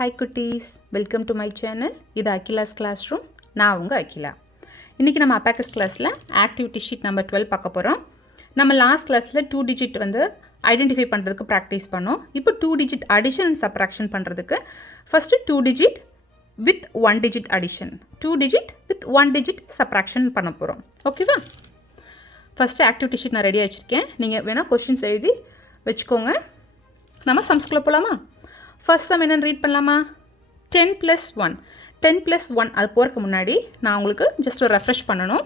Hi குட்டீஸ், welcome to my channel. இது Akila's class room. நான் உங்கள் அகிலா. இன்றைக்கி நம்ம அபாக்கஸ் கிளாஸில் ஆக்டிவிட்டி ஷீட் நம்பர் 12 பார்க்க போகிறோம். நம்ம லாஸ்ட் கிளாஸில் 2 டிஜிட் வந்து ஐடென்டிஃபை பண்ணுறதுக்கு ப்ராக்டிஸ் பண்ணோம். இப்போ 2 டிஜிட் அடிஷன் அண்ட் சப்ராக்ஷன் பண்ணுறதுக்கு first 2 digit with 1 digit addition, 2 digit with 1 digit subtraction பண்ண போகிறோம். ஓகேவா? ஃபஸ்ட்டு ஆக்டிவிட்டி ஷீட் நான் ரெடியாக வச்சுருக்கேன். நீங்கள் வேணால் கொஷின்ஸ் எழுதி வச்சுக்கோங்க. நம்ம சம்ஸ்குள்ளே போகலாமா? ஃபர்ஸ்ட் சம் என்னென்னு ரீட் பண்ணலாமா? 10 + 1. 10 + 1 அது போகிறதுக்கு முன்னாடி நான் உங்களுக்கு ஜஸ்ட் ஒரு ரெஃப்ரெஷ் பண்ணணும்.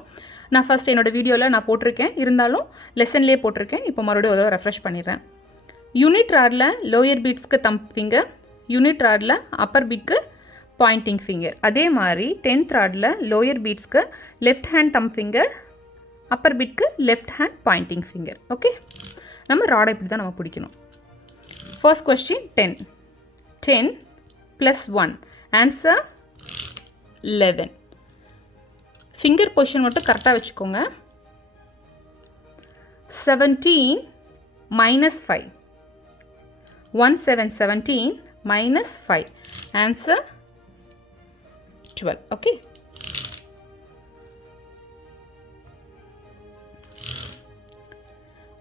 நான் ஃபஸ்ட் என்னோடய வீடியோவில் நான் போட்டிருக்கேன், இருந்தாலும் லெசன்லேயே போட்டிருக்கேன். இப்போ மறுபடியும் ஒரு ரெஃப்ரெஷ் பண்ணிடுறேன். யூனிட் ராடில் லோயர் பீட்ஸ்க்கு தம்ப் ஃபிங்கர், யூனிட் ராடில் அப்பர் பீட்க்கு பாயிண்டிங் ஃபிங்கர். அதே மாதிரி 10th ராடில் லோயர் பீட்ஸ்க்கு left hand thumb finger, upper பீட்க்கு left hand pointing finger. Okay, நம்ம ராடை இப்படி தான் நம்ம பிடிக்கணும். First question 10 + 1 answer 11. Finger position மட்டும் கரெக்டாக வச்சுக்கோங்க. 17 - 5. 1 7 17 - 5 answer 12. Okay,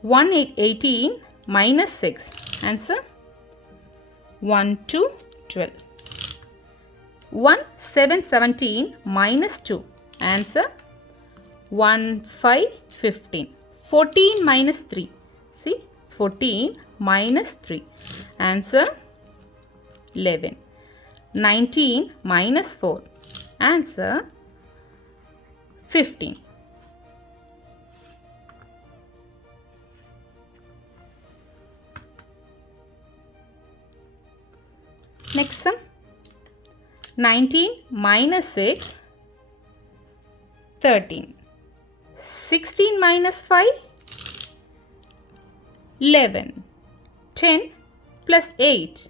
-18 -6 answer 1 2 12. 1 7 17 - 2 answer 1 5 15. 14 - 3, see 14 - 3 answer 11. 19 - 4 answer 15. Next sum 19 - 6 13. 16 - 5 11. 10 + 8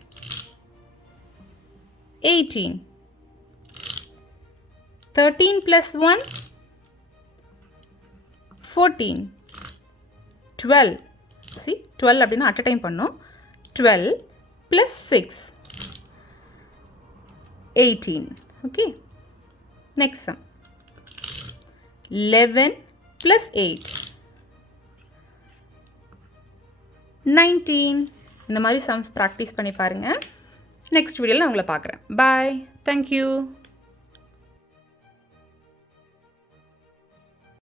18. 13 + 1 14. 12. see 12 அப்படின்னா அட் அ டைம் பண்ணோம். 12 + 6 18. okay, next sum 11 + 8 19. இந்த மாதிரி சம்ஸ் ப்ராக்டிஸ் பண்ணி பாருங்கள். நெக்ஸ்ட் வீடியோவில் நான் உங்களை பார்க்குறேன். பாய், தேங்க்யூ.